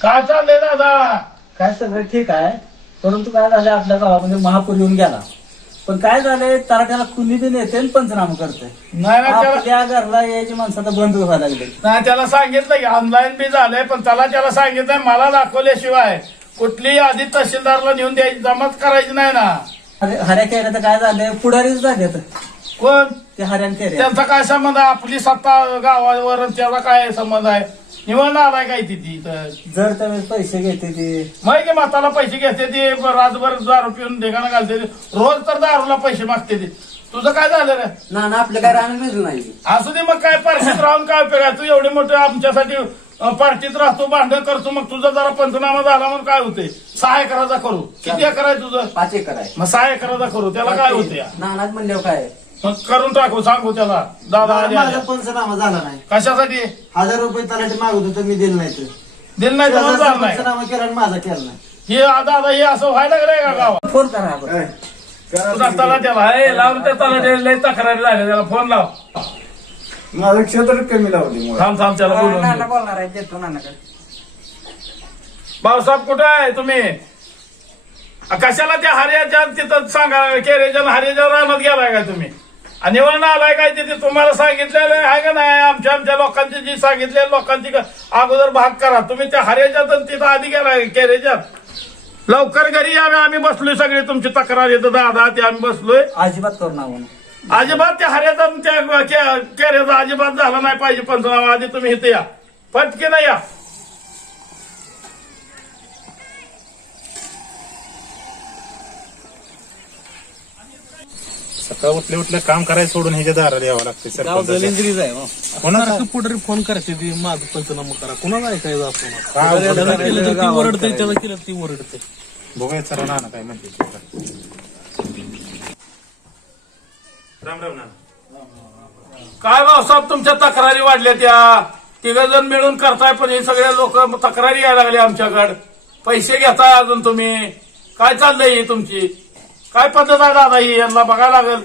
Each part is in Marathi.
काय चाललंय दादा? काय सगळं ठीक आहे, परंतु काय झालं आपल्या गावामध्ये महापूर येऊन गेला. पण काय झालंय, तराट्याला कुणी बी नेते आणि पंचनामा करते. नाही ना त्याला, आपल्या घरला यायची माणसं आता बंद व्हायला लागले. नाही त्याला सांगितलं की ऑनलाईन बी झालंय, पण त्याला सांगितलंय मला दाखवल्याशिवाय कुठलीही आधी तहसीलदारला नेऊन द्यायची, जमाच करायची नाही ना. हऱ्या केऱ्या तर काय झालंय, पुढारीच झाले कोण ते हऱ्यान केऱ्या. त्यांचा काय संबंध आहे? आपली सत्ता गावावर आणि त्याचा काय संबंध आहे? निवडून आलाय काय तिथे जर त्यावेळेस पैसे घेते ते माहिती की माताला पैसे घेते ते, रातभर दारू पिऊन ढेगाणं घालते ते, रोज तर दारूला पैसे मागते ते. तुझं काय झालं रे? ना आपलं काय राहणं मिळलं नाही. असू दे मग, काय पार्टीत राहून काय उपयोग आहे? तू एवढे मोठे आमच्यासाठी पार्टीत राहतो, भांडण करतो, मग तुझा जरा पंचनामा झाला म्हणून काय होते? 6 एकराचा करू. किती एकर आहे तुझं? 5 एकर आहे. मग 6 एकराचा करू, त्याला काय होते? नानाच म्हणल्यावर काय मग करून टाकू, सांगू त्याला. दादा आले माझा आले. पंचनामा झाला नाही. कशासाठी 1000 रुपये तलाठी मागत होतं, मी दिलं नाही. दिलं नाही तर झालं नाही. पंचनामा केला आणि माझा केला नाही. हे दादा हे असं व्हायला लागलंय का गावात? फोन करा आपण. तुझा तलाट्याला हे लावून त्या तलाट्याला लय तक्रारी झाल्या, त्याला फोन लाव. माझं क्षेत्र कमी लावले. थांब त्याला बोलून नाना घे. बोलणार आहे, देतो नानाकडे. भाऊसाहेब कुठे आहे तुम्ही? कशाला त्या हरियाच्या तिथं सांगा, केरेच्या हरियाच्या रानात गेलाय का तुम्ही? आणि निवडणं आलाय काय तिथे? तुम्हाला सांगितलेलं आहे का नाही? आमच्या लोकांची जी सांगितलेल्या लोकांची अगोदर भाग करा. तुम्ही त्या हरियाच्यात तिथं आधी गेलाय केरेच्यात. लवकर घरी या, आम्ही बसलोय सगळे. तुमची तक्रार येतं दादा, ते आम्ही बसलोय. अजिबात करू नका. अजिबात त्या हरियाचा त्या केरेचा अजिबात झाला नाही पाहिजे पंचनामा. आधी तुम्ही इथे या, पटके नाही या. सकाळ उठल्या काम करायचं सोडून ह्याच्या दाराला यावं लागते. कोणाला पुढे फोन करायचे ती माझं पंचनामा करा, कुणाला ऐकायचं आपण? काय त्याला केलं तर ती ओरडते, त्याला केलं ती ओरडते. बघूया सर नाना काय म्हणते. राम राम नाना. काय भाऊसाहेब तुमच्या तक्रारी वाढल्या, त्या 3 जण मिळून करताय, पण हे सगळे लोक तक्रारी यायला लागले आमच्याकडे. पैसे घेताय अजून तुम्ही. काय चाललंय ही तुमची? काय पद्धत आहे दादा ही? यांना बघायला लागेल.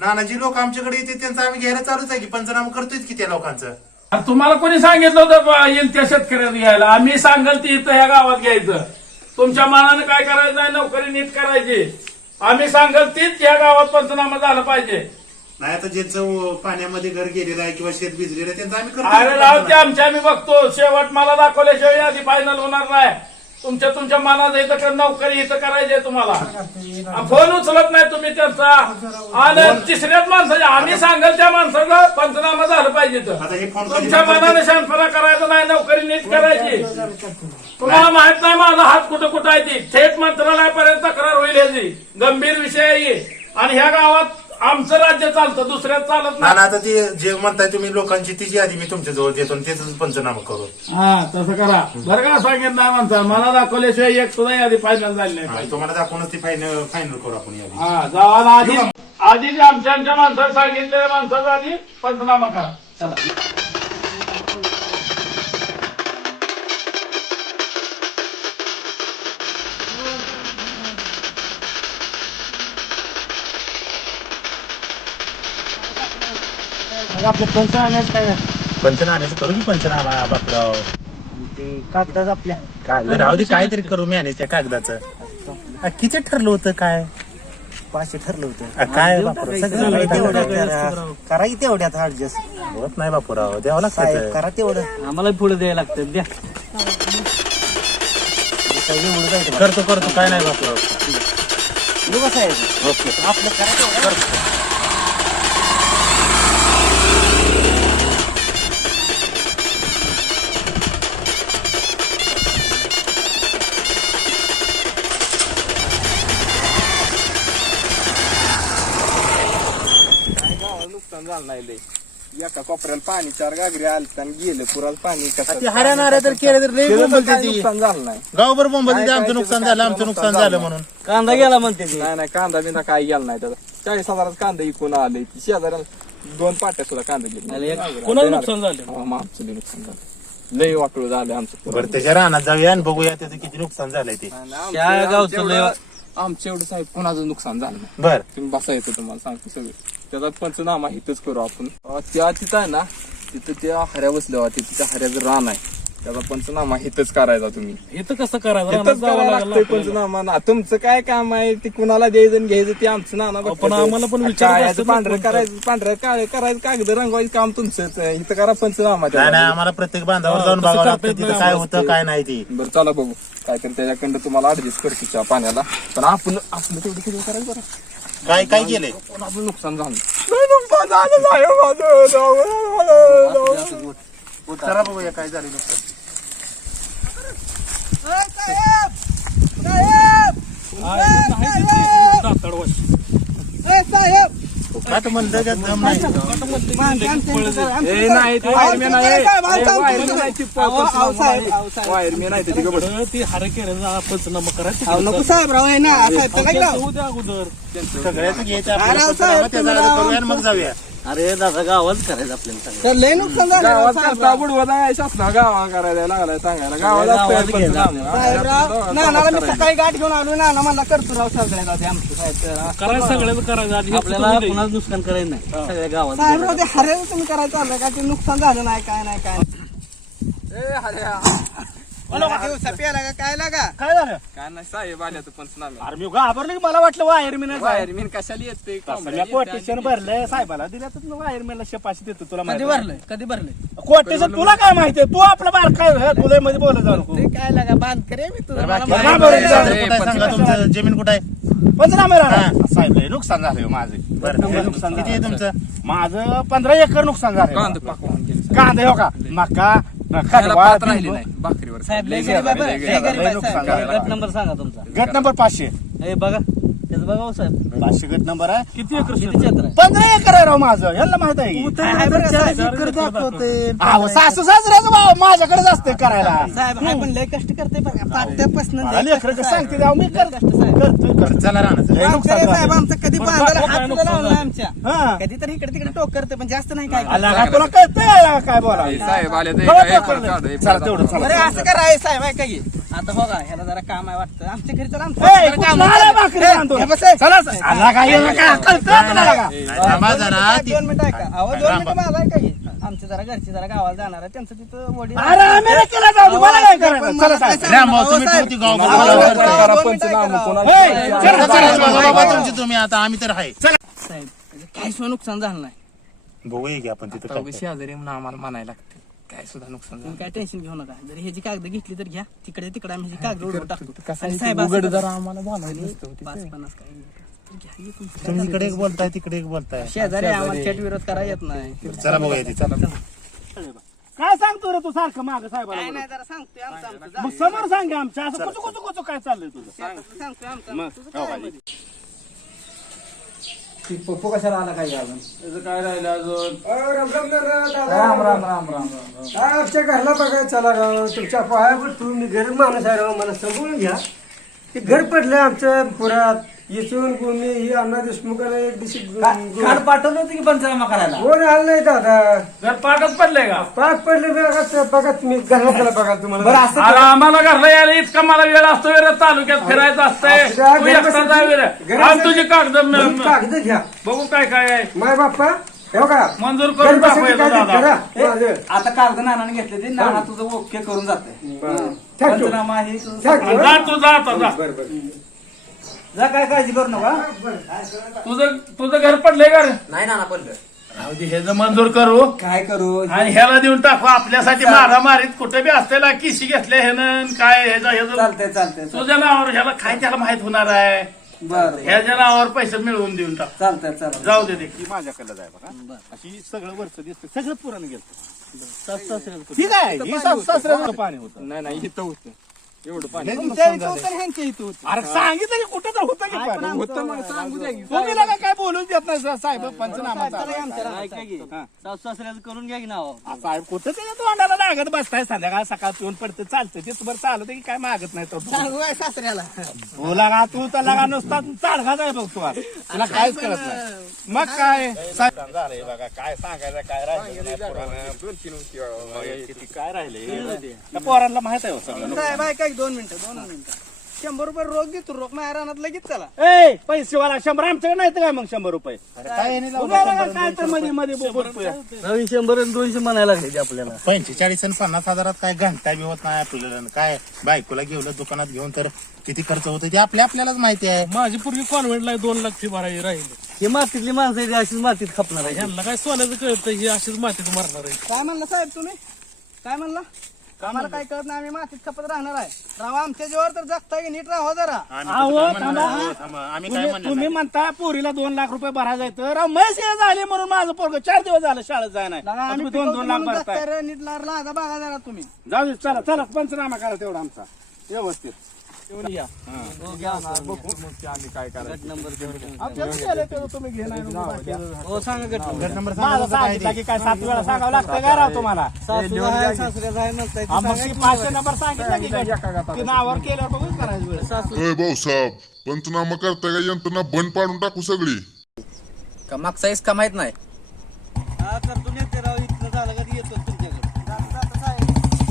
नाना जी लोक आमच्याकडे येते त्यांचं आम्ही घ्यायला चालूच आहे की, पंचनामा करतोय की त्या लोकांचं. आणि तुम्हाला कोणी सांगितलं होतं येईल त्या शेतकऱ्याला घ्यायला? आम्ही सांगाल ती इथं ह्या गावात घ्यायचं. तुमच्या मनाने काय करायचं नाही, नोकरी नीट करायची. आम्ही सांगाल तीच ह्या गावात पंचनामा झाला पाहिजे. नाही आता ज्यांचं पाण्यामध्ये घर गेलेलं आहे किंवा शेत भिजलेलं आहे त्यांचं आम्ही अरे लावते करतो. आमच्या, आम्ही बघतो. शेवट मला दाखवल्याशिवाय आधी फायनल होणार नाही. तुमच्या मनात इथं नोकरी इथं करायची आहे तुम्हाला. फोन उचलत नाही तुम्ही त्यांचा. आणि तिसऱ्याच माणसाच्या, आम्ही सांगाल त्या माणसाचा पंचनामा झालं पाहिजे. आता हे फोन तुमच्या मनाने शांतपणा करायचं नाही, नोकरी नीट करायची. तुम्हाला माहित नाही माझा हात कुठं आहे ती. थेट मंत्रालयापर्यंत तक्रार होईल याची. गंभीर विषय आहे आणि ह्या गावात आमचं राज्य चालतं, दुसऱ्यात चालत नाही. नाना आता ते जे म्हणताय तुम्ही लोकांची तिची आधी मी तुमच्या जवळ देतो आणि त्याच पंचनामा करू. हा तसं करा बरं का. सांगितलं नाही म्हणता, मला दाखवल्याशिवाय एक सुद्धा आधी फायनल झाली नाही पाहिजे. तुम्हाला दाखवूनच ती फायनल करू आपण यादी. हा जावाला आधी आमच्या माणसाला सांगितलेल्या माणसाचा आधी पंचनामा करा. चला. आपल्या पंचनाम्याच काय पंचनाम्याचं करू की पंचनामा बापराव. ते कागदाच आपल्या काय राहू दे, काहीतरी करू मॅनेज त्या कागदाचं. किती ठरलं होतं काय? 500 ठरलं होतं. काय बापराव तेवढ्यात करा की, तेवढ्यात ऍडजस्ट होत नाही बापूराव, द्यावं लागतं. करा तेवढं. आम्हाला पुढे द्यायला लागतं, द्या. करतो काय नाही बापूराव. कसं आहे आपलं करा तेवढं. नुकसान झालं नाही लय. एका कोपऱ्याला पाणी 4 गागरी आलं आणि गेलं पुरात पाणी. हरियाणा तर केलं तर लय बोंबलते ती. नुकसान झालं नाही. गावभर बोंबलते आमचं नुकसान झालं, आमचं नुकसान झालं म्हणून. कांदा गेला म्हणते ते. नाही कांदा बिंदा काय गेला नाही त्याचा. 40,000 कांदा इकून आले. शेजाऱ्याला 2 पाट्या सुद्धा कांदा गेले. कोणाला नुकसान झालं? आमचं बी नुकसान झालं. लय वाटलं झालं आमचं. बरं त्याच्या रानात जाऊया आणि बघूया त्याचं किती नुकसान झालंय ते. त्या गावचं लय आमचं एवढं साहेब कोणाचं नुकसान झालं नाही. बर तुम्ही बसा येतो तुम्हाला सांगतो सगळं. त्याचा पंचनामा इथंच करू आपण. त्या तिथं आहे ना, तिथं त्या हऱ्या बसल्या होत्या. तिथं हऱ्याचं रान आहे. त्याचा पंचनामा हितच करायचा तुम्ही इथं कसं करायचं हितच रानात जावं करायला लागलं लागतंय आपल्याला. पंचनामा ना तुमचं काय काम आहे ते कुणाला द्यायचं आणि घ्यायचं ते आमचं नाना पण आम्हाला पण विचारायचं काय असतं ना पांढरं कोणतं. करायचं पांढऱ्या काळे करायचं कागद रंगवायचं काम तुमचंच आहे. इथं करा पंचनामा नाही नाही आम्हाला प्रत्येक बांधावर जाऊन तसं बघावं करता लागतं येत तिथं नाही काय आम्हाला. होतं काय नाही ते बरं चला बघू काहीतरी त्याच्याकडं तुम्हाला ऍडजस्ट करतो त्या पाण्याला पण आपलं तेवढं किती करायचं बरं काय काय केलंय पण आपलं नुकसान झालं नुकसान झालं माझं. जरा बघूया काय झालं नुकसान का तर म्हणलं का दम नाही ए, नाही ते वायरमॅन आहे. ए, वायरमॅन आहे ते वायरमॅन आहे ते तिघं बस. ती हारे केलं पंचनामा करायचं नको साहेबराव आहे ना साहेब तर काय लाव? होऊ द्या अगोदर सगळ्याच घ्यायचं आपल्याला पंचनामा, त्याचा अर्ज करूया आणि मग जाऊया अरे दादा गावात करायचं आपल्याला तर लय नुकसान झालं गावात साहेबराव. करता बुडवत आहे शासना गावा करायला लागलाय सांगायला गावात असतंय गावात घ्यायला. पंचनामा. साहेबराव नानाला मी सकाळी गाठ घेऊन आलो नाना मला करतो राव सगळ्या जाऊ दे आमचं साहेब तर. करायचं सगळ्याचं करायचं आधी आपल्याला कुणाच नुकसान करायचं नाही सगळ्या गावात साहेबराव ते हरेल तुम्ही करायचं आलं का ते नुकसान झालं नाही काय नाही काय नाही. ए, अरे, दिवसा प्यायला का काय लागा काय झालं काय नाही साहेब आले तर पंचनामा अरे मी घाबरलो की मला वाटलं वायरमॅन वायरमॅन कशाला येते कोटेशन भरलंय साहेबाला दिल्या तर वायरमॅनला शेपाशी देतो तुला कधी माहिती भरलंय कधी भरलंय कोटेशन तुला काय माहितीये तू आपला बार काय तुला मध्ये बोलत जाऊ नको ते काय लागा बांध करे मी तुला मला बाकी माहिती काय नाही. कुठं आहे सांगा तुमचं जमीन कुठं आहे पंचनामे राहणार. हा. साहेब लय नुकसान झालंय माझं बरं नुकसान किती आहे झालंय. तुमचं माझं 15 एकर नुकसान कांद झालं पाकवून गेले कांदे हो का मका खायला कडवा पात राहिली नाही भाकरीवर साहेब लय गरीब आहे बरं. लय गरीब आहे नुकसान साहेब. झालं. गट नंबर सांगा तुमचा गट नंबर 500 हे बघा त्याचं बघा हो साहेब 500 गट नंबर आहे किती एकर किती क्षेत्र आहे 15 एकर आहे राव माझं यांना माहित आहे की? आहे बरं का साहेब? अहो, सासू सासऱ्याचं भाव माझ्याकडेच असते करायला साहेब हाय पण लय कष्ट करते बरं का पाट्यापासून लय लेकर कष्ट कसं साहेब. सांगते राव, मी लय कष्ट साहेब. करतो चला राहणार लय नुकसान साहेब झालं. आमचं कधी बांधायला हात सुद्धा लावला नाही आमच्या हा. कधीतरी इकडे तिकडे टोक करते पण जास्त नाही काय आला का तुला कळतंय काय बोला साहेब आले तर बघा, एका बघा. काढ, एक चला काढ. तेवढं चला. बरं असं करा हे साहेब आहे का की आता हो का ह्याला जरा काम आहे वाटतं आमच्या घरी तर ए, आमचं कुठं आला भाकरी आणतो? हे बस आहे. चला, आला का, याला का? कळतंय तुला का? थांबा जरा ती- 2 मिनिटं ऐका अहो 2 मिनिटं मला ऐका की आमचे जरा घरचे जरा गावाला जाणार आहे त्यांचं तिथं वडील अरे अमेरिकेला जाऊ दे, मला काय करायचं? चला साहेब. रामभाऊ, तुम्ही ठेवती गाव अहो, बघा. साहेब, करा दोन मिनिटं पंचनामा, ऐका कोणाला- ए, चला, चला, चला, चला, बाबा चला. तुमची तुम्ही आता आम्ही तर आहे साहेब काही सुद्धा नुकसान झालं नाही बघूया की आपण तिथं आता काय उगाच शेजारी म्हणून आम्हाला म्हणायला लागते काय सुद्धा नुकसान झालं तुम्ही काय टेन्शन घेऊ नका जर ह्याची कागद घेतली तर घ्या तिकडे तिकडे आम्ही ह्याची कागद उडवून टाकतो कसं आणि आहे, साहेब ते असं उघड करा. जरा आम्हाला बोलायला नसतं होतं. 5-50 काही नाही. तर घ्या, हे तुमचं. तुम्ही इकडे एक बोलताय तिकडे एक बोलताय शेजारी आहे, आम्हाला थेट विरोध करायला येत नाही चला बघूया ती चला काय सांगतो रे तू सारखं माग काय साहेबाला नाही जरा सांगतोय आमचं आमचं मग समोर सांग आमच्या असं कुचू कुचू कुचू काय चाललंय तुझं सांगतोय आमचं तुझं काय आहे मध्ये? पप्पू कशाला आला काय अजून त्याचं काय राहिलं अजून राम राम राम राम आमच्या घरला बघायला चला राव तुमच्या पायावर तुम्ही गरीब माणूस आहे राव मला समजून घ्या ते घर पडलं आमच्या पुरात येचून गुन्हे ही अण्णा देशमुखाला एक दिवशी काल पाठवलं होतं की पंचनामा करायला कोण आलं नाही दादा घर पाठच पडले का पाक पडले बघा तुम्ही घरला चला बघा बरं तुम्हाला असं अरे आम्हाला घरला यायला इतका मला वेळ असतो वेळ तालुक्यात फिरायचं असतंय आपल्या तू एकटा जा वेळ आणि तुझी कागद कागद घ्या बघू काय काय आहे माय बाप्पा हे बघा मंजूर करून गणपतीसाठी दाखवायचं कागद दादा करा माझं. आता कागद नानाने घेतले ते नाना तुझं ओके करून जाते Thank you. पंचनामा हे तुझं- Thank you. जा तू जा आता जा बरं बरं जा काय काळजी करू नका तुझं घर पडलंय का रे? राहू दे, हे जर मंजूर करू काय करू आणि ह्याला देऊन टाकू आपल्यासाठी मारामारीत कुठे बी असलेला किशी घेतले ह्यानं काय ह्याचं चालतंय चालतंय तुझ्या नावावर ह्याला काय त्याला माहित होणार आहे बरं ह्याच्या नावावर पैसे मिळवून देऊन टाक चालतंय चालतंय जाऊ दे ती माझ्याकडे जाय बघा अशी सगळं वरचं दिसतं सगळं पुराण गेलं ठीक आहे ही सासऱ्याचं पाणी होतं नाही नाही इथं होतं एवढं पाणी तुमच्या इथं होतं आणि ह्यांच्या इथं होतं अरे सांगितलं की कुठं तर होतं की पाणी होतं मग सांगू द्या की. तुम्ही लगा काय बोलून देत नाही साहेब पंचनामा सासू सासऱ्याचं करून घ्या की नाव साहेब कुठं त्याच्या तोंडाला लागत बसताय संध्याकाळ सकाळ पिऊन पडतं चालतं ते तुम्हाला चालत की काय मागत नाही तो सांगू आहे सासऱ्याला तू लगा तू तर लगा नुसता चाडघाच आहे बघ तू आज. तुला काहीच कळत नाही मग काय साहेब झालंय बघा काय सांगायचं काय राहिलं किती काय राहिले त्या पोरांना माहित आहे हो सगळं साहेब आहे काय 2 मिनिटं 100 रुपये रोख देतो रोख माझ्या रानात लगेच चला. ए पैसेवाला 100 आमच्याकडे नाही तर काय मग 100 रुपये काय नाही लावलं उद्या बघा 100 काय तर मध्ये मध्ये बोलतोय. 100 आणि 200 म्हणायला लागले आपल्याला. 45 आणि 50,000 काय घंटा बी होत नाही आपल्याला. काय बायकोला घेऊन दुकानात घेऊन तर किती खर्च होतो ते आपल्यालाच माहिती आहे. माझी पूर्वी कॉन्व्हेंटला 2 लाख फी भरायची राहिली. हे मातीतली माणसं आहेत, अशीच मातीत खपणार आहे. ह्यांना काय सोन्याचं कळतं, ही अशीच मातीत मरणार आहे. काय म्हणलं साहेब तुम्ही? काय म्हणला? आम्हाला काय कळत नाही, आम्ही मातीत खपत राहणार आहे. राहा आमच्या जीवावर तर जगता की नीट राहा जरा. आम्ही काय म्हणलं तुम्ही म्हणता पोरीला 2 लाख रुपये भरायला येतं. राव म्हैस हे झाले म्हणून माझं पोरग 4 दिवस झालं शाळेत जाय नाही. लगा आम्ही 2 लाख पिकवतो भरताय. म्हणून नीट लागा बघा जरा तुम्ही. जाऊ दे चला चला पंचनामा करा तेवढा आमचा व्यवस्थित. या. आम्ही काय करायचं आमच्याकडे केलंय तेवढं तुम्ही घे नाही नको बाकी. हो सांगा गट नंबर. घर नंबर माझं सांगितलं की काय 7 वेळा सांगावं लागतं काय राव तुम्हाला. सासूला आहे, सासऱ्याला आहे म्हणताय. हा, मग ती 500 नंबर सांगितलं की काय? ती नावावर केल्यावर बघूच करायचं वेळ. अय भाऊसाहेब पंचनामा करताय का यंत्रणा बंद पाडून टाकू सगळी. का मागचा इसका माहित नाही. हा तर तुम्ही ते राव इथलं झालं का येतो तुमच्याकडे.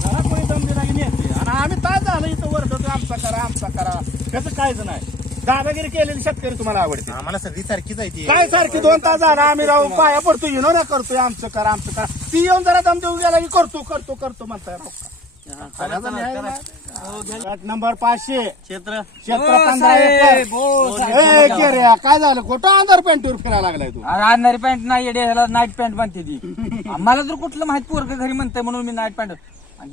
जरा कोणी दम दिला की नेते आणि आम्ही तास झालं इथं वरडतो आमचा करा त्याचं काहीच नाही. दादागिरी केलेली शेतकरी तुम्हाला आवडते. आम्हाला सगळी सारखीच आहे ती. काय सारखी 2 तास झाला आम्ही राहू पाया पडतो येणं ना करतोय आमचं करा. ती येऊन जरा दम देऊ गेला की करतो म्हणताय राव. गट नंबर 500 क्षेत्र 15 एकर. ए, केऱ्या, काय झालं कुठं अंधार पेंटूर फिरायला लागलाय तू. आणणारी पॅन्ट नाही येडे, ह्याला नाईट पॅन्ट बांधते ती. मला जर कुठलं माहित पोरग घरी म्हणतंय म्हणून मी नाईट पॅन्ट.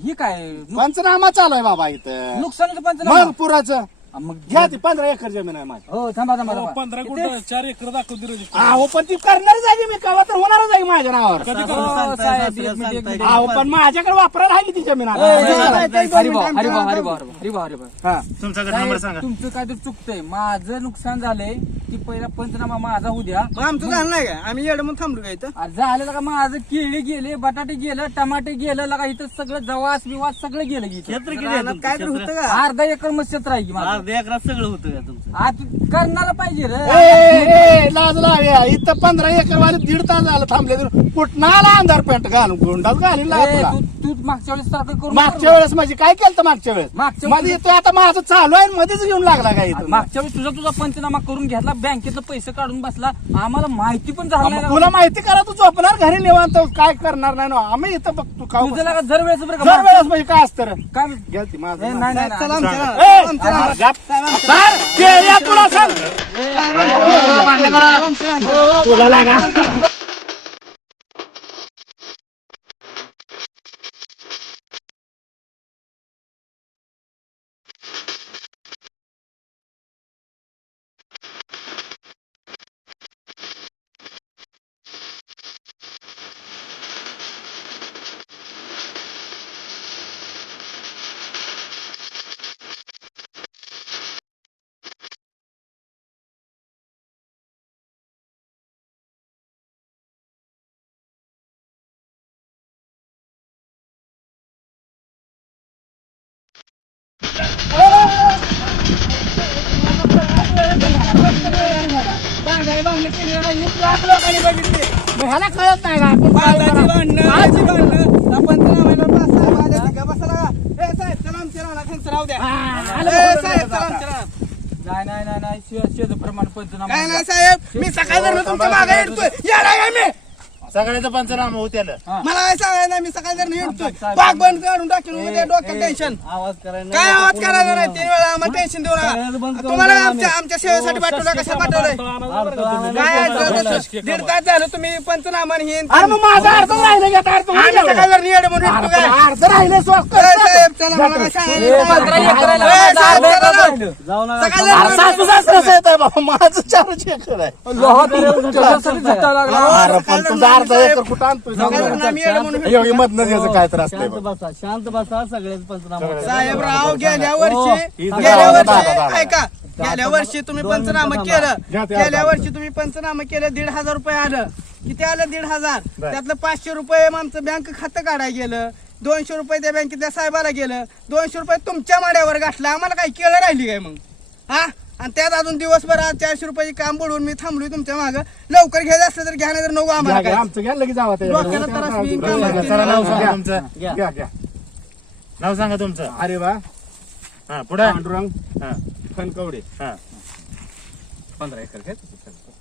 ही काय पंचनामा चालू आहे बाबा इथं. नुकसान पण मग पुराचं मग घ्या ती 15 एकर जमीन आहे माझी. हो थांबा 15 कुठं 4 एकर दाखवते रजिस्टर. अहो पण ती करणारच आहे की मी कवा तर होणारच आहे माझ्या नावावर. कधी हो, करणार? साहेब, एक मिनिट. अहो पण माझ्याकडे वापरायला आहे की ती जमीन आता. हा. तुमचा घर नंबर सांगा. तुमचं काय तर चुकतंय. माझं नुकसान झालंय ती पहिला पंचनामा माझा होऊ द्या. मग आमचं झालं नाही का? आम्ही येड म्हणून थांबलो का इथं? आज झालं का माझं केळी गेले, बटाटे गेलं, टमाटे गेलं, लगा इथं सगळं जवास बिवास सगळं गेलं की इथं. रानात काय तर होतं का? अर्धा एकर मस्त क्षेत्र आहे की माझं. अर्ध्या एकरात सगळं होतं का तुमचं? आता करणारा पाहिजे ए, रे. ए, लाज लाव्या इथं 15 एकर वाले 1.5 तास झालं थांबले तर कुठं आला अंधार पेंट घालून गुंडाच घालीन ए, तुला. तू मागच्या वेळेस सारखं करून मागच्या वेळेस म्हणजे काय केलं मागच्या वेळेस मागच्या मध्ये येतो आता माझं चालू आहे आणि मध्येच येऊन लागला काय इथं. मागच्या वेळेस तुझा पंचनामा करून घेतला, बँकेतलं पैसे काढून बसला, आम्हाला माहिती पण झालं नाही. तुला माहिती करा तू झोपणार घरी निवांत काय करणार नाही ना आम्ही इथं बघतो का तुझं लगा दर वेळेस बरं दर का वेळेस म्हणजे काय असतं रे? काय घ्या ती माझं. ए, नाही नाही, चला नाही आमच्या ए, रानात. आमच्या रानात. गप. सर, केल्या तुला सांग तुला लागा ह्याला कळत नाही का आपण काय बांधाची करा? भांडणं, आजी भांडणं. आपण तर आम्हाला बसा, माझ्या ठिकाणी बसा लागा. ए, साहेब, चला आमच्या रानात, ह्यांचं राहू द्या. आलं ए, बघून साहेब, बघा चला आता. आमच्या रानात. नाही शेजप्रमाणे पंचनामा काय नाही साहेब, मी सकाळी धरणं तुमच्या मागे येतोय. येडा आहे मी. सगळ्याचं पंचनामा होते मला काय सांगायचं नाही, मी सकाळी धरणं येतोय. बाग बंद काढून टाकून उद्या डोक्यात टेन्शन. आवाज करायला काय आवाज करायचा नाही 3 वेळा आम्हाला टेन्शन देऊ नका. तुम्हाला आमच्या सेवेसाठी पाठवलं कसं पाठवलंय? काय आहे? 1.5 तास झालं तुम्ही पंचनामा आणि हे अरे मग माझा अर्थ राहिलं घेता अर्थ आम्ही सकाळी धरणं येडं म्हणून येतो काय? अर्ध राहिले स्वस्त ए, साहेब, चला, मला काय सांगायचं? 15 एकराला ए, साहेब, अर्धा चला. एकर राहिलं. सकाळी अरे सासू सासऱ्याचं येत आहे बाबा माझं 4 एकर आहे. लोहा तुझ्यासाठी झुकटा लागला. अरे पण तुझा अर्धा एकर कुठं आणतोय सकाळी धरणं आम्ही येडं म्हणून एवढी मधनं द्यायचं काय तर असतंय बघ. शांत बसा सगळेच पंचनामा. साहेबराव गेल्या ही वर्षी दादा. ऐका गेल्या वर्षी तुम्ही पंचनामा केलं. घ्या ते गेल्या आता. वर्षी तुम्ही पंचनामा केलं 1,500 रुपये आलं. किती आलं 1,500? त्यातलं 500 रुपये आमचं बँक खातं काढायला गेलं. 200 रुपये त्या बँकेतल्या साहेबाला गेलं. 200 रुपये तुमच्या माड्यावर गाठलं. आम्हाला काही केलं राहिली काय मग? हा, आणि त्यात अजून दिवसभर आज 400 रुपयाची काम बुडवून मी थांबलोय तुमच्या मागं. लवकर घ्यायचं असलं तर घ्या, नाही तर नको आम्हाला घ्या, काय. आमचं घ्या लगेच जावं डोक्याला त्रास बी, कामात केलं. चला नाव सांगा तुमचं. घ्या घ्या नाव सांगा तुमचं. अरे वा हा पुढे पांडुरंग हा फनकवडे हा 15 एकर घ्यायचं.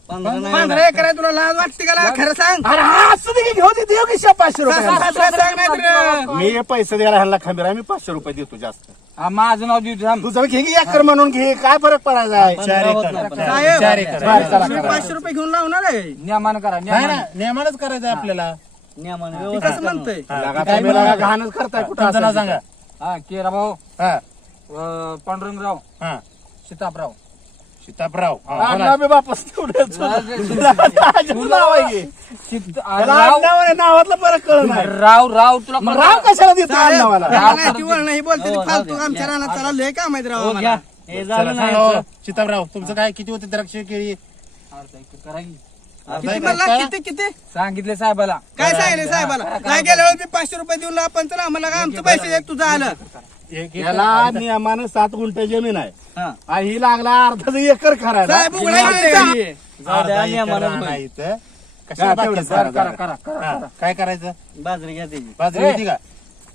15 एकर आहे, तुला लाज वाटते का ला? खरं सांग. अरे हा असू दे की घेऊ दे, देऊ की 500 रुपये खरं सांग नाही तर मी हे पैसे द्यायला ह्याला खंबीर आहे, मी 500 रुपये देतो जास्त. माझं नाव देऊ थांब. तुझं घे की एकर म्हणून घे, काय फरक पडायचा आहे? 4 एकर साहेब, 4 एकर बरं, चला, तुम्ही करा. 500 रुपये घेऊन लावणार आहे. नियमानं करा नाही नियमानं. ना नियमानच करायचं आपल्याला ती कसं म्हणतंय? लगा तुम्ही लगा घाणच करताय कुठं तुमचं नाव असेल सांगा हा केराभाऊ हा पांडुरंगराव हा सीतापराव. सीतापराव तिथं. अण्णा बी बापस तेवढंच. तुझं नाव आहे की? त्याला राव अण्णा म्हणे, नावातला फरक कळत नाही. राव तुला मग राव कशाला देतो अण्णावाला? त्याला नाही ती वळणं ही बोलते ती फालतू आमच्या रानात चला लय काम आहेत राव आम्हाला. चला सांगा हो. सीतापराव तुमचं काय किती होते द्राक्ष केळी करा की. किती म्हणला? किती सांगितले साहेबाला. काय सांगितलं साहेबाला? नाही गेल्या वेळेस मी 500 रुपये देऊन लाव पंचनामा का आमचं पैसे देत तुझं आलं. याला नियमानं 7 गुंठ जमीन आहे हा. आणि ही लागला अर्धा एकर करायला. साहेब उघडायचं. अर्धा एकर रान आहे इथं. कशाला हा, बाकी तेवढं सारा करा जरा? करा करा हा, काय करायचं बाजरी घ्या त्याची. बाजरी होती का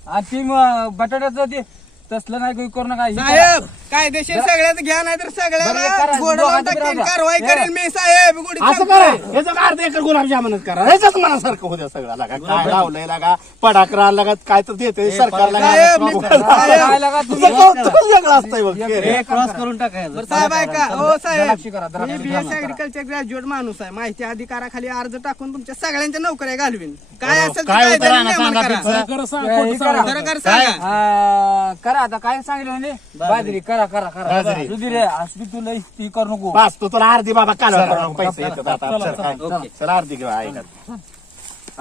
आणि ती बटाट्याचं ते तसलं नाही काही करू नका. हे करा. साहेब कायदेशीर सगळ्याच घ्या नाही तर बरं, सगळ्याला करा. गोड दोघांचं लावून टाकेन, बरोबर. कारवाई करेल मी साहेब. गुढी असं चालतं. करा, याचं का अर्धा एकर गुलाबजामुनच करा, ह्याच्याच मनासारखं होत्या सगळं लागा. काय लावलंय लागा, पडाकरा लागा, काय तर देते सरकारला. साहेब, काय लागा तुम्ही? तुझं कौतुकच वेगळं असतंय बघ. बरं साहेब ऐका हो साहेब, द्राक्षी करा, मी द्राक्षी बीएस ऍग्रिकल्चर ग्रॅज्युएट माणूस आहे. माहिती अधिकाराखाली अर्ज टाकून तुमच्या सगळ्यांच्या नोकऱ्या घालवीन. काय असेल ते काय होतं कायद्याने राणा नियमन सांगा करा. फिक्स? खरं सांग, हे खोटं सांग. करा. खरं खरं सांगा. करा आता काय सांगितलं म्हणजे बाजरी करा करा करा बाजरी. तुझी रे असली तुला ती करू नको. बस तू तुला अर्धी बाबा काल पैसे येतात आता. चल, चल अर्धी घेऊ आहे का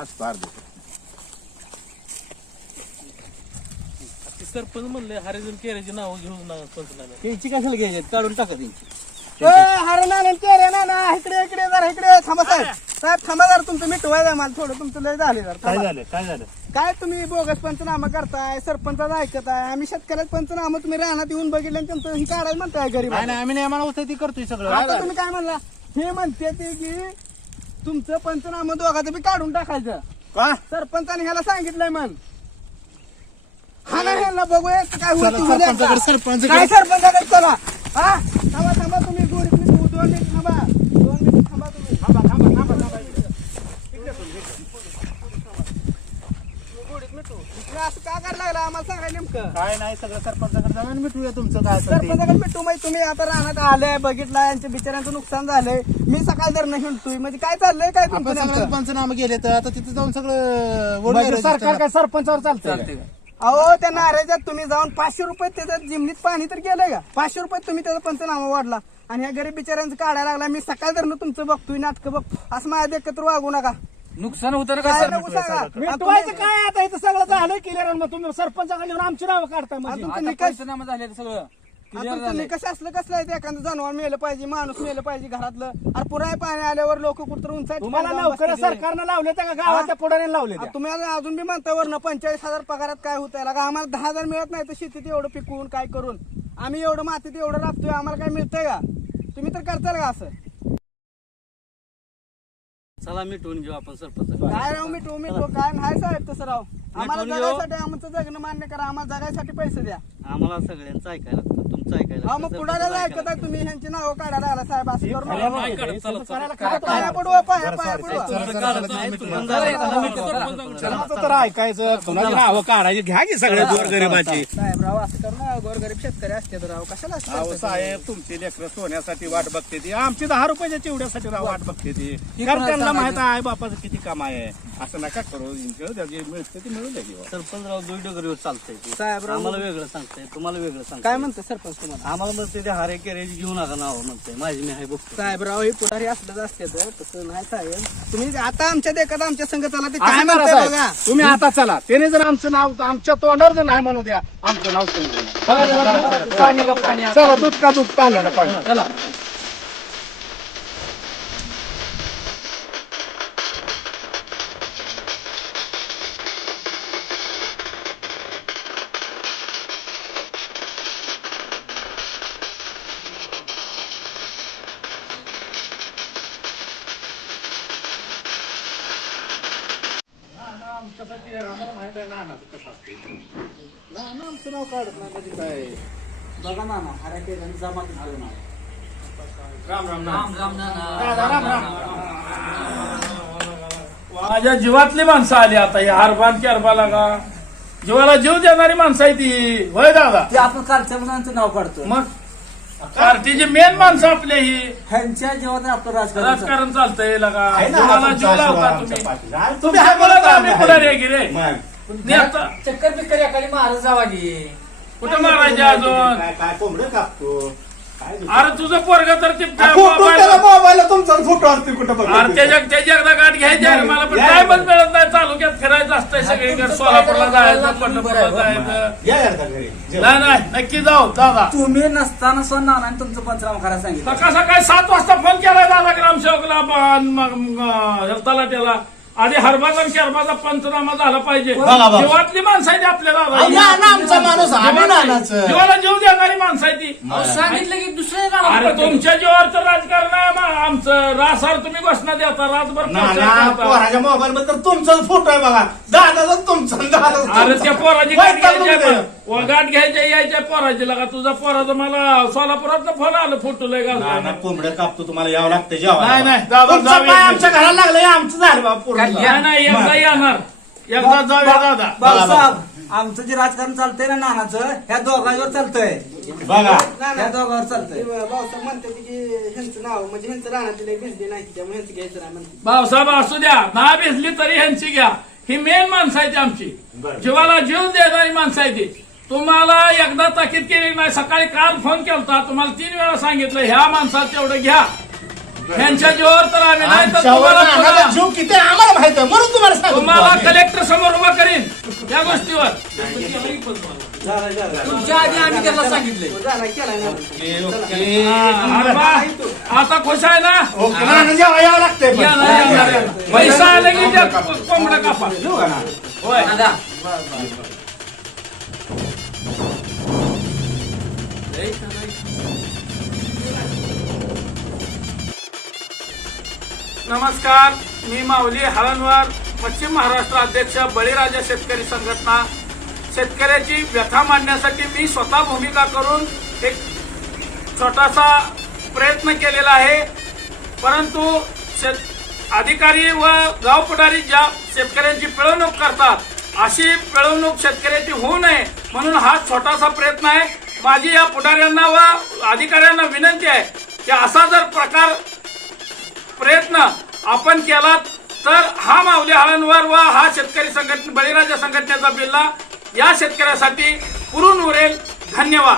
असतो अर्धी. ते सरपंच म्हणले हरिजन केऱ्याची नावं घेऊन पंचनामे. त्यांची कशाला घ्यायची काढून टाका त्यांची. हरे नाना ते रे नाना इकडे इकडे जरा इकडे थांबा साहेब. साहेब थांबा जरा, तुमचं मिटवायचं मला थोडं, तुमचं लय झाले जरा काय थांबा. झालं काय झालं काय तुम्ही बोगस पंचनामा करताय, सरपंचाचा ऐकताय. आम्ही शेतकऱ्याचा पंचनामा तुम्ही रानात येऊन बघितलं आणि तुमचं ही काढायला म्हणताय गरीब. नाही नाही आम्ही नियमानं होतं ती करतोय सगळं आता तुम्ही काय म्हणला? हे म्हणते ते की तुमचं पंचनामा दोघाचं बी काढून टाकायचं. का सरपंचाने ह्याला सांगितलंय म्हण. हा ना ह्याला बघूया काय चला, होईल ते सरपंचाकडे, उद्या. सरपंचाकडे. काय सरपंचाकडे चला. हा थांबा थांबा तुम्ही 2 मिनिट 2 मिनिट थांबा 2 मिनिट थांबा तुम्ही. गोडीत मिठू. इकडे असं का करायला लागला आम्हाला सांगा नेमकं. काय नाही सगळं सरपंचाकडे जाऊन मिटूया तुमचं काय असेल ते. सरपंचाकडे मिठू माहिती तुम्ही आता रानात आलंय बघितलं यांच्या बिचाऱ्यांचं नुकसान झालंय. मी सकाळ जर नाही हिंडतोय म्हणजे काय चाललंय काय आपण तुमचं सगळं नेमकं? पंचनामे केले तर आता तिथे जाऊन सगळं वळूया म्हणजे register सरकार ला. काय सरपंचावर चालतंय का? अहो त्या नाऱ्याच्यात तुम्ही जाऊन 500 रुपये त्याच्या जिमनीत पाणी तर गेलंय का? 500 रुपये तुम्ही त्याचा पंचनामा वाढला आणि ह्या गरीब बिचाऱ्यांचं काढायला लागला. मी सकाळ धरणं तुमचं बघतोय नाटकं बघ. असं माझ्या एकत्र वागू नका. नुकसान होतं ना काय कसं? नको सांगा. मिटवायचं काय आता इथं सगळं झालंय क्लिअर. मग तुम्ही सरपंचाकडे येऊन आमची नावं काढताय म्हणजे. आता आता निकष- पंचनामा झाले सगळं आता क्लिअर तुम्ही झालंय. कसं असलं कसलं आहे ते एखादं जनावर मेलं पाहिजे, माणूस मेलं पाहिजे घरातलं. अरे पुन्हा पाणी आल्यावर लोक कुठं उंचाय तुम्हाला नोकऱ्या सरकारनं लावले त्या का गावाच्या पुढाऱ्याने लावले त्या? तुम्ही अजून बी म्हणता वरनं 45,000 पगारात काय होत आहे? आम्हाला 10,000 मिळत नाही तर शेतीत एवढं पिकवून काय करून आम्ही एवढं मातीत एवढं राबतोय, आम्हाला काय मिळतंय का? तुम्ही तर करताल का असं? चला मिटवून घेऊ आपण सरपंच. काय राव मिठू काय नाही साहेब तसं राव. आम्हाला मिटवून घेऊ. जगायसाठी आमचं जगणं मान्य करा, आम्हाला जगायसाठी पैसे द्या. आम्हाला सगळ्यांचं ऐकायला लागतं, तुमचं ऐकायला हा मग लागतं, पुढाऱ्याला सरपंचाचं ऐकत आहे तुम्ही ह्यांची नावं काढायला आला साहेब असं करू नका. नाही काढत, चला, चला. पाया पडवा पाया पाया पडवा. चला, चला, चला, चला, मिटूया. चला तर ऐकायचं, कुणाची नावं काढायची, घ्या की सगळ्या दूर गरीबाची. साहेब राव असं करू नका. गोरगरीब शेतकरी असते राव कशाला असं अहो करता? साहेब तुमची लेकरं सोन्यासाठी वाट बघते ती, आमची 10 रुपयाच्या चिवड्यासाठी वाट बघते ती. कारण त्यांना माहित आहे बापाचं किती काम आहे. असं नका करू. जे मिळतं ते मिळून द्या किंवा. सरपंचराव दुईडगरीवर चालतंय ते. साहेब राव आम्हाला वेगळं सांगताय, तुम्हाला वेगळं सांगताय. काय म्हणतं सरपंच तुम्हाला? आम्हाला म्हणते ते हारे कॅरेज घेऊ नका नाव म्हणते, माझी मी आहे बघतो. साहेब राव हे पुढारी असलंच असते तर तसं नाही साहेब. तुम्ही आता आमच्या देखत आमच्या संगताला ते असं काय करा म्हणताय साहेब. बघा. तुम्ही आता चला. त्याने जर आमचं नाव आमच्या तोंडावर जर नाही म्हणू द्या, आमचं नाव समजू नका. चला दूध का दूध पाण्याला पाणी. चला. आमचं नाव काढत नाही म्हणजे काय बघा ना हार्या केल्याने जमा झालं ना. माझ्या जीवातली माणसं आली आता ही हारबान केरबाला का जीवाला जीव देणारी माणसं आहे ती होय दादा. ते आपण कालच्या मुलांचं नाव काढतो. मग पार्टीची मेन माणसं आपले ही ह्यांच्या जेव्हा आपलं राजकारण चालतं. राजकारण चालतंय लगा आहे ना, जीवाला आपण जीव चारशे लावता आमच्या तुम्ही. पाठीला. आणि तुम्ही तुमच्या हा बोलत बोलायला आम्ही आम्ही पुढारी आहे की रे. मग. नेता चक्कर बिक्कर एखादी महाराज जावा की. कुठं मारायचे अजून. काय काय कोंबडं कापतो काय अरे तुझं पोरग तर ते मोबाईलला तुमचा फोटो असते कुठं अरे त्याच्या एकदा गाठ घ्यायची आहे मला पण काय पण मिळत नाही तालुक्यात फिरायचं असतंय सगळीकडे सोलापूरला जायचं पंढरपूरला जायचं. या यार घरी नाही नाही नक्की जाऊ दादा. तुम्ही नसताना स्वतः नानाने तुमचं पंचनामा करायला सांगितलं. सकाळ सकाळी 7 वाजता फोन केलाय दादा ग्रामसेवकला तलाट्याला आधी हरबाजा केरबाजा पंचनामा झाला पाहिजे. बघा. जीवातली माणसं आहे ती आपल्याला आमचा माणूस आम्ही नानाचं. जीवाला जीव देणारी माणसं आहे ती. सांगितलं की दुसरे अरे तुमच्या जीवावरचं राजकारण आहे मग आमचं रासार तुम्ही घोषणा देता रातभर चर्चा करता. पोराच्या मोबाईल मध्ये तुमचाच फोटो आहे बघा. दादाचा तुमचा अरे त्या पोराची गाठ घ्यायची गाठ घ्यायच्या यायच्या पोराची लगा तुझा पोराचा मला सोलापुरात फोन आलं फोटो लय घालतो. कोंबड्या कापतो तुम्हाला यावं लागतं जेव्हा नाही नाही दादा तुमचं जाऊया. पाय आमच्या घराला लागलंय आमचं झालं बाबा पूर्ण. नाही नाही एकदा येणार एकदा जाऊया दादा. भाऊसाहेब आमचं जे राजकारण चालतंय ना नानाचं ह्या दोघांवर चालतंय. बघा ह्या दोघांवर चालतंय. भाऊसाहेब म्हणतात की ह्यांचं नाव म्हणजे ह्यांचं राहण्यात भिजली नाही त्यामुळे ह्यांचं घ्यायचं नाही म्हणते. भाऊसाहेब असू द्या ना भिजली तरी ह्यांची घ्या. ही मेन माणसं आहे ती आमची जीवाला जीव देणारी माणसं आहे ती. तुम्हाला एकदा ताकीद केली नाही. सकाळी काल फोन केलता तुम्हाला 3 वेळा सांगितलं ह्या माणसात तेवढं घ्या. ह्यांच्या जीवावर तर आम्ही नाही तर आमच्यावर नानाचा तुम्हाला जीव किती आहे आम्हाला माहित आहे म्हणून तुम्हाला सांगतो. तुम्हाला कलेक्टर समोर उभा करीन या गोष्टीवर. तुमच्या आधी आम्ही त्याला सांगितलंय. झाला केला नाही. अरे वा, आता खुश आहे ना. ओके, नाना जेव्हा यावं लागतंय पण. या ना, या ना, या ना. पैसा आले की त्या कोंबड्या कापा. येऊ का ना? होय नमस्कार, मी माऊली हळणवार पश्चिम महाराष्ट्र अध्यक्ष बळीराजा शेतकरी संघटना. शेतकऱ्याची व्यथा मांडण्यासाठी मी स्वतः भूमिका करून एक छोटासा प्रयत्न केलेला आहे. परंतु अधिकारी व गाव पुढारी ज्या शेतकऱ्यांची पिळवणूक करतात अशी पिळवणूक शेतकऱ्याची होऊ नये म्हणून हा छोटासा प्रयत्न आहे. माझी या पुढाऱ्यांना व अधिकाऱ्यांना विनंती आहे की असा जर प्रयत्न आपण केला तर हा माऊली हळणवार व हा शेतकरी संघटना बळीराजा संघटनेचा बिल्ला या शेतकऱ्यासाठी पुरून उरेल. धन्यवाद.